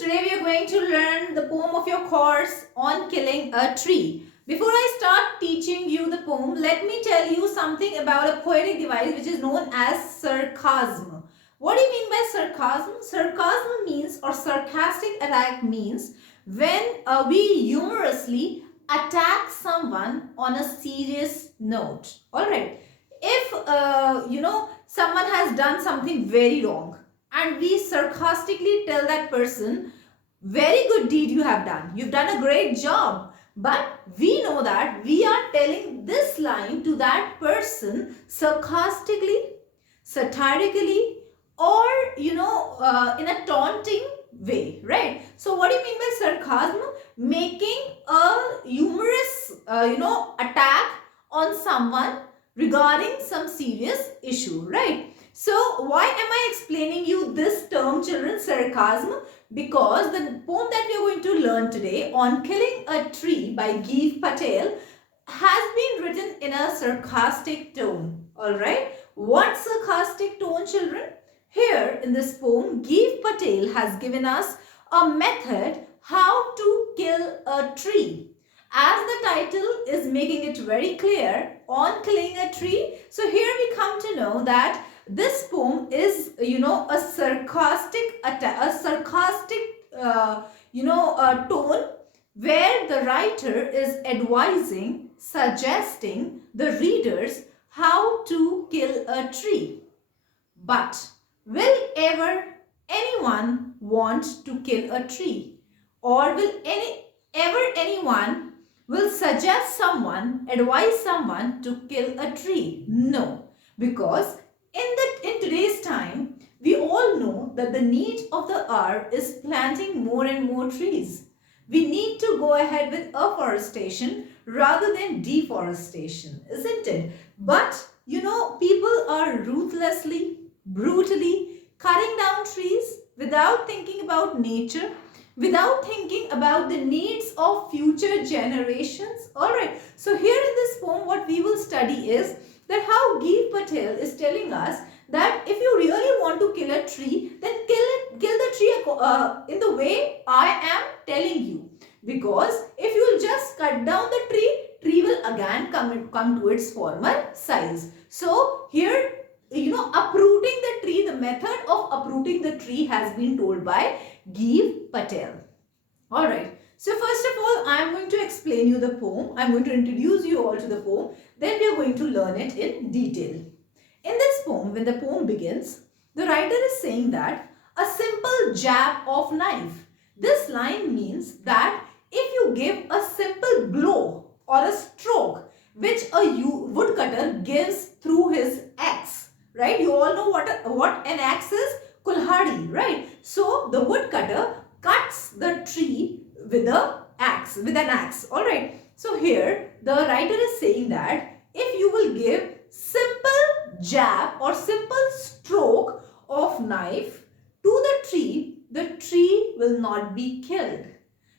today we are going to learn the poem of your course on killing a tree. Before I start teaching you the poem, let me tell you something about a poetic device which is known as sarcasm. What do you mean by sarcasm? Sarcasm means, or sarcastic attack means, when we humorously attack someone on a serious note. Alright. If, someone has done something very wrong, and we sarcastically tell that person, very good deed you have done, you've done a great job, but we know that we are telling this line to that person sarcastically, satirically, or in a taunting way, right? So what do you mean by sarcasm? Making a humorous attack on someone regarding some serious issue, right? So why am I explaining you this term, children, sarcasm? Because the poem that we are going to learn today on Killing a Tree by Gieve Patel has been written in a sarcastic tone. Alright. What sarcastic tone, children? Here in this poem, Gieve Patel has given us a method how to kill a tree. As the title is making it very clear, on killing a tree. So here we come to know that this poem is, a sarcastic tone where the writer is advising, suggesting the readers how to kill a tree. But will ever anyone want to kill a tree? Or will anyone will suggest someone, advise someone to kill a tree? No, because in today's time, we all know that the need of the hour is planting more and more trees. We need to go ahead with afforestation rather than deforestation, isn't it? But, people are ruthlessly, brutally cutting down trees without thinking about nature, without thinking about the needs of future generations. Alright, so here in this poem, what we will study is that how Gieve Patel is telling us that if you really want to kill a tree, then kill the tree in the way I am telling you. Because if you will just cut down the tree will again come to its former size. So here, uprooting the tree, the method of uprooting the tree has been told by Gieve Patel. Alright. So first of all, I am going to explain you the poem. I am going to introduce you all to the poem. Then we are going to learn it in detail. In this poem, when the poem begins, the writer is saying that a simple jab of knife. This line means that if you give a simple blow or a stroke which a woodcutter gives through his axe, right? You all know what an axe is? Kulhadi, right? So the woodcutter cuts the tree with an axe. Alright. So here the writer is saying that if you will give simple jab or simple stroke of knife to the tree will not be killed.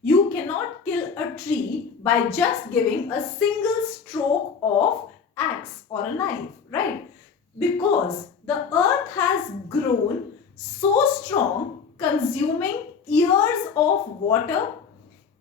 You cannot kill a tree by just giving a single stroke of axe or a knife, right? Because the earth has grown so strong, consuming years of water,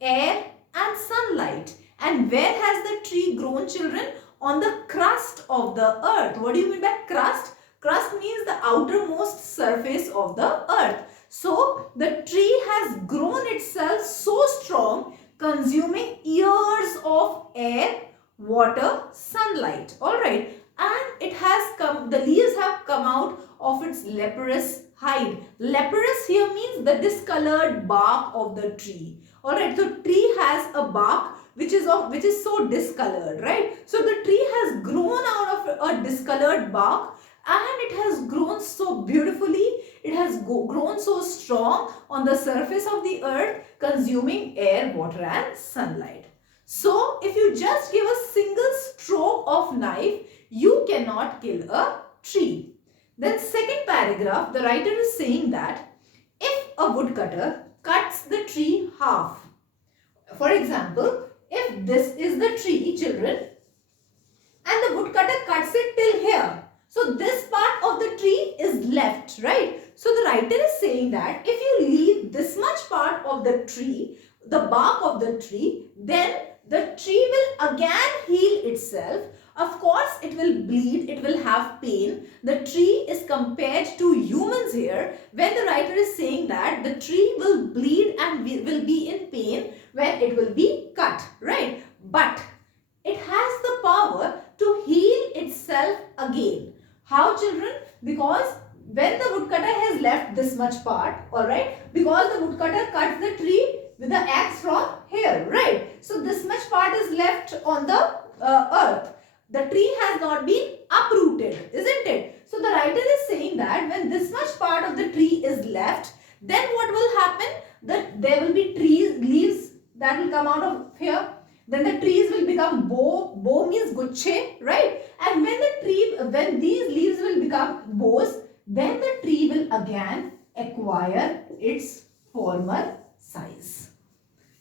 air and sunlight. And where has the tree grown, children? On the crust of the earth. What do you mean by crust? Crust means the outermost surface of the earth. So the tree has grown itself so strong, consuming years of air, water, sunlight. Alright. And it has the leaves have come out of its leprous hide. Leprous here means the discolored bark of the tree. Alright, so tree has a bark which is so discolored, right? So the tree has grown out of a discolored bark and it has grown so beautifully. It has grown so strong on the surface of the earth, consuming air, water and sunlight. So if you just give a single stroke of knife, you cannot kill a tree. Then second paragraph, the writer is saying that if a woodcutter cuts the tree half, for example, if this is the tree, children, and the woodcutter cuts it till here, so this part of the tree is left, right? So the writer is saying that if you leave this much part tree, the bark of the tree, then the tree will again heal itself. Of course, it will bleed, it will have pain. The tree is compared to humans here when the writer is saying that the tree will bleed and will be in pain when it will be cut, right? But it has the power to heal itself again. How, children? Because when the woodcutter has left this much part, alright, because the woodcutter cuts the tree with the axe from here, right? So this much part is left on the earth. The tree has not been uprooted, isn't it? So the writer is saying that when this much part of the tree is left, then what will happen? That there will be leaves that will come out of here. Then the trees will become bow. Bow means guchhe, right? And when these leaves will become bows, then the tree will again acquire its former size.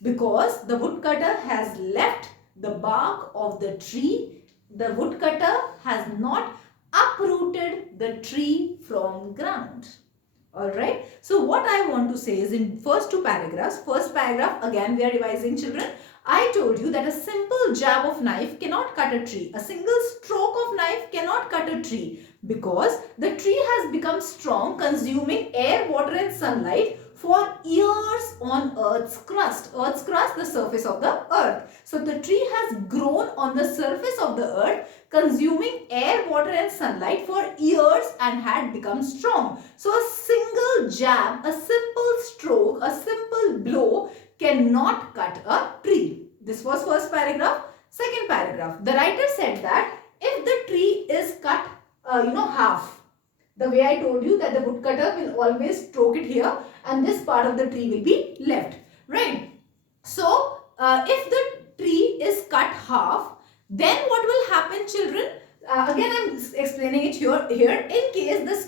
Because the woodcutter has left the bark of the tree, the woodcutter has not uprooted the tree from ground. Alright. So what I want to say is in first two paragraphs, first paragraph again we are revising, children. I told you that a simple jab of knife cannot cut a tree. A single stroke of knife cannot cut a tree because the tree has become strong, consuming air, water and sunlight for years on earth's crust. Earth's crust, the surface of the earth. So the tree has grown on the surface of the earth, consuming air, water and sunlight for years and had become strong. So a single jab, a simple stroke, a simple blow cannot cut a tree. This was first paragraph. Second paragraph, the writer said that if the tree is cut half, the way I told you that the woodcutter will always stroke it here and this part of the tree will be left, right? So if the tree is cut half, then what will happen, children? Again I am explaining it here in case this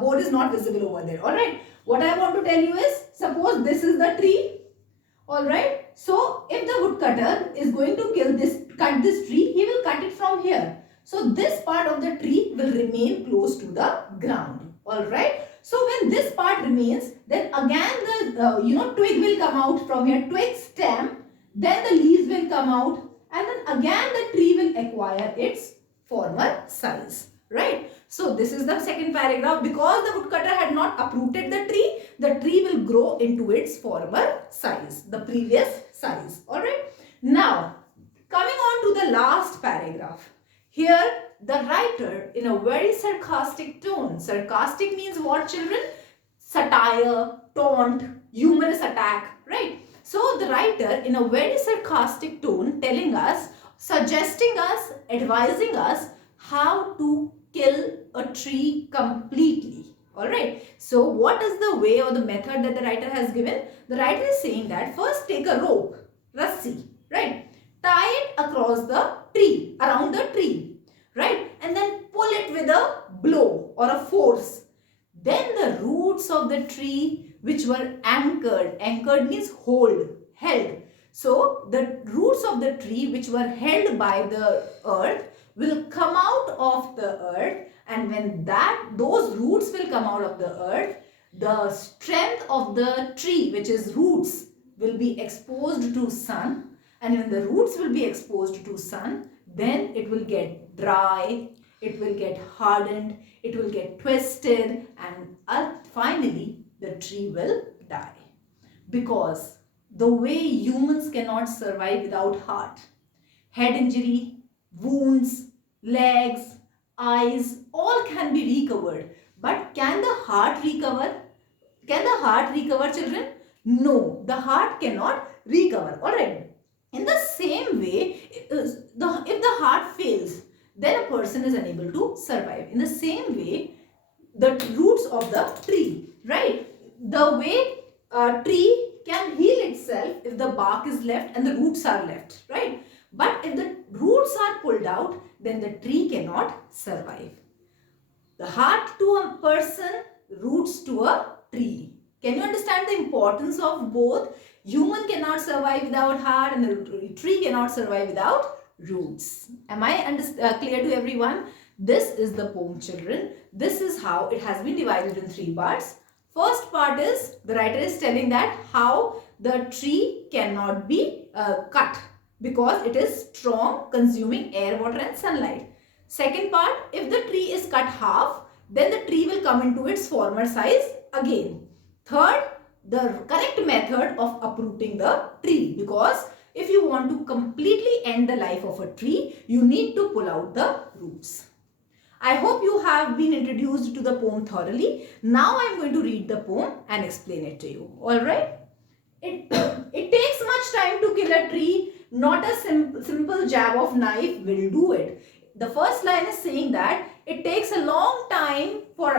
board is not visible over there. Alright, what I want to tell you is, suppose this is the tree. Alright, so if the woodcutter is going to cut this tree, he will cut it from here. So this part of the tree will remain close to the ground. Alright, so when this part remains, then again the twig will come out from here, twig, stem, then the leaves will come out, and then again the tree will acquire its former size, right? So this is the second paragraph. Because the woodcutter had not uprooted the tree will grow into its former size, the previous size, alright? Now, coming on to the last paragraph. Here, the writer in a very sarcastic tone. Sarcastic means what, children? Satire, taunt, humorous attack, right? So the writer in a very sarcastic tone telling us, suggesting us, advising us how to kill a tree completely. Alright. So what is the way or the method that the writer has given? The writer is saying that first take a rope, rassi, right? Tie it across the tree, around the tree, right? And then pull it with a blow or a force. Then the roots of the tree which were anchored means held. So the roots of the tree which were held by the earth will come out of the earth, and when those roots will come out of the earth, the strength of the tree, which is roots, will be exposed to sun, and when the roots will be exposed to sun, then it will get dry, it will get hardened, it will get twisted, and finally the tree will die. Because the way humans cannot survive without heart, head injury, wounds, legs, eyes, all can be recovered. But can the heart recover? Can the heart recover, children? No, the heart cannot recover. Alright. In the same way, if the heart fails, then a person is unable to survive. In the same way, the roots of the tree, right? The way a tree can heal itself if the bark is left and the roots are left, right? But if the roots are pulled out, then the tree cannot survive. The heart to a person, roots to a tree. Can you understand the importance of both? Human cannot survive without heart and the tree cannot survive without roots. Am I clear to everyone? This is the poem, children. This is how it has been divided in 3 parts. First part is the writer is telling that how the tree cannot be cut because it is strong, consuming air, water and sunlight. Second part, if the tree is cut half, then the tree will come into its former size again. Third, the correct method of uprooting the tree, because if you want to completely end the life of a tree, you need to pull out the roots. I hope you have been introduced to the poem thoroughly. Now I am going to read the poem and explain it to you. Alright? It takes much time to kill a tree. Not a simple jab of knife will do it. The first line is saying that it takes a long time for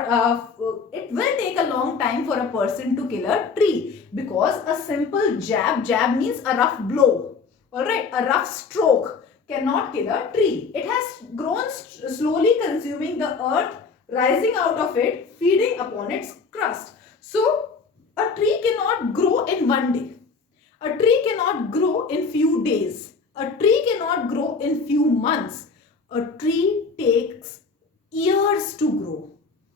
it will take a long time for a person to kill a tree, because a simple jab means a rough blow. Alright, a rough stroke cannot kill a tree. It has grown slowly, consuming the earth, rising out of it, feeding upon its crust. So, a tree cannot grow in one day. A tree cannot grow in few days. A tree cannot grow in few months. A tree takes years to grow.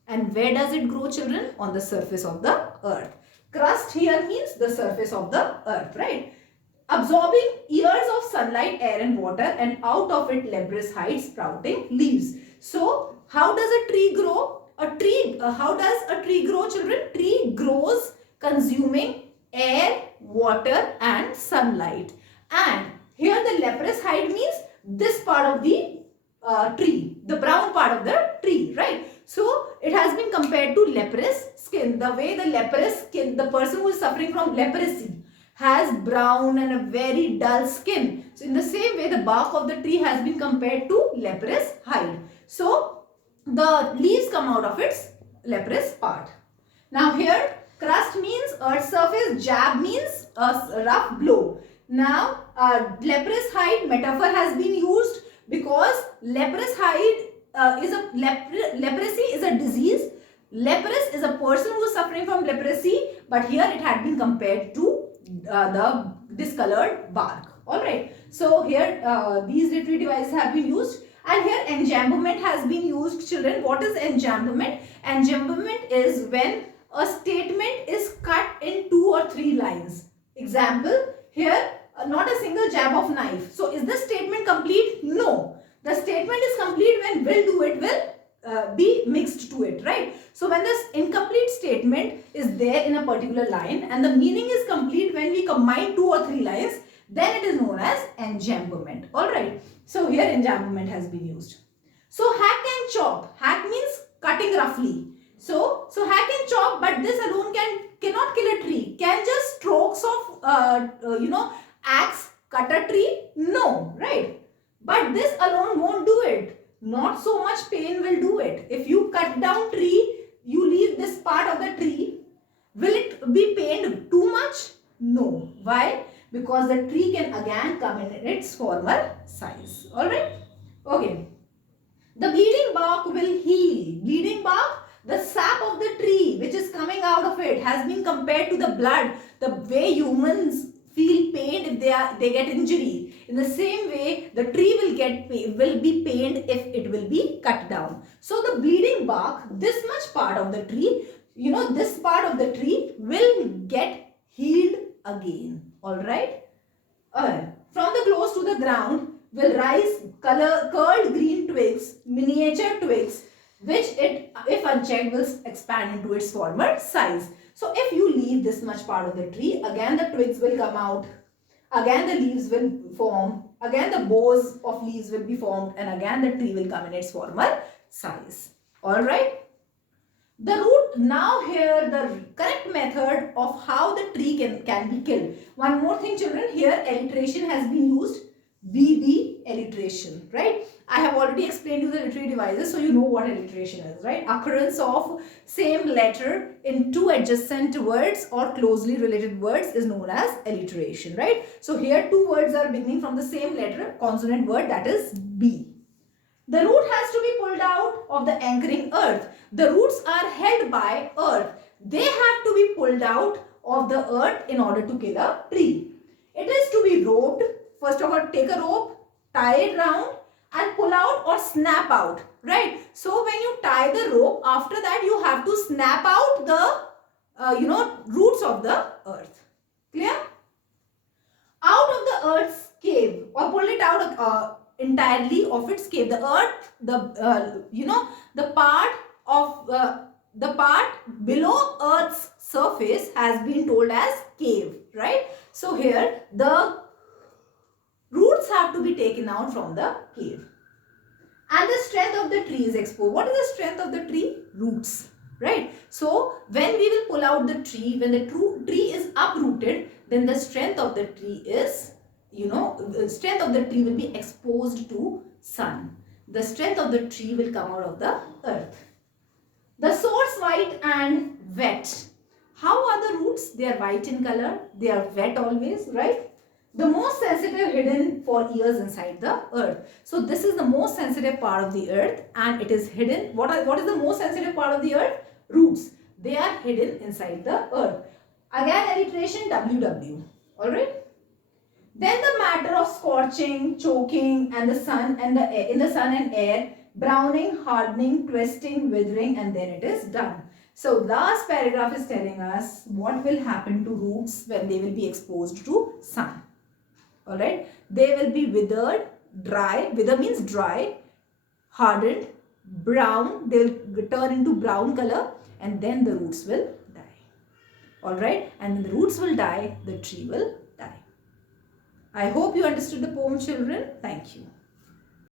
And where does it grow, children? On the surface of the earth. Crust here means the surface of the earth, right? Absorbing years of sunlight, air and water, and out of it leprous hides sprouting leaves. So, how does a tree grow? How does a tree grow, children? Tree grows consuming air, water and sunlight. And here the leprous hide means this part of the tree, the brown part of the tree, right? So, it has been compared to leprous skin. The way the leprous skin, the person who is suffering from leprosy, has brown and a very dull skin. So, in the same way, the bark of the tree has been compared to leprous hide. So, the leaves come out of its leprous part. Now, here, crust means earth's surface, jab means a rough blow. Now, leprous hide metaphor has been used because leprous hide leprosy is a disease. Leprous is a person who is suffering from leprosy, but here it had been compared to the discolored bark. Alright. So here these literary devices have been used, and here enjambment has been used. Children, what is enjambment? Enjambment is when a statement is cut in 2 or 3 lines. Example, here not a single jab of knife. So is the statement complete? No. The statement is complete when will do it will be mixed to it, right? So when this incomplete statement is there in a particular line and the meaning is complete when we combine 2 or 3 lines, then it is known as enjambment. Alright. So here enjambment has been used. So hack and chop. Hack means cutting roughly. So hack and chop, but this alone cannot kill a tree. Can just strokes of axe cut a tree? No, right? But this alone won't do it. Not so much pain will do it. If you cut down tree, you leave this part of the tree. Will it be pained too much? No. Why? Because the tree can again come in its former size. Alright? Okay. The bleeding bark will heal. Bleeding bark, the sap of the tree which is coming out of it has been compared to the blood. The way humans feel pain if they get injury. In the same way, the tree will be pained if it will be cut down. So the bleeding bark, this much part of the tree, this part of the tree will get healed again. Alright? From the close to the ground will rise curled green twigs, miniature twigs, which if unchecked will expand into its former size. So if you leave this much part of the tree, again the twigs will come out, again the leaves will form, again the boughs of leaves will be formed, and again the tree will come in its former size. Alright. The root, now here the correct method of how the tree can be killed. One more thing, children, here alliteration has been used. BB alliteration, right? I have already explained you the literary devices, so you know what alliteration is, right? Occurrence of same letter in 2 adjacent words or closely related words is known as alliteration, right? So here 2 words are beginning from the same letter, consonant word, that is B. The root has to be pulled out of the anchoring earth. The roots are held by earth. They have to be pulled out of the earth in order to kill a tree. It is to be roped. First of all, take a rope, tie it round and pull out or snap out, right? So when you tie the rope, after that you have to snap out the roots of the earth. Clear? Out of the earth's cave, or pull it out entirely of its cave. The earth, the part of the part below earth's surface has been told as cave, right? So here the roots have to be taken out from the cave. And the strength of the tree is exposed. What is the strength of the tree? Roots, right? So when we will pull out the tree, when the tree is uprooted, then the strength of the tree is, the strength of the tree will be exposed to sun. The strength of the tree will come out of the earth. The source white and wet. How are the roots? They are white in color. They are wet always, right? The most sensitive hidden for years inside the earth. So this is the most sensitive part of the earth and it is hidden. What is the most sensitive part of the earth? Roots. They are hidden inside the earth. Again alliteration WW. Alright. Then the matter of scorching, choking and the sun and the air, in the sun and air, browning, hardening, twisting, withering, and then it is done. So last paragraph is telling us what will happen to roots when they will be exposed to sun. Alright, they will be withered, dry, wither means dry, hardened, brown, they will turn into brown color and then the roots will die. Alright, and when the roots will die, the tree will die. I hope you understood the poem, children. Thank you.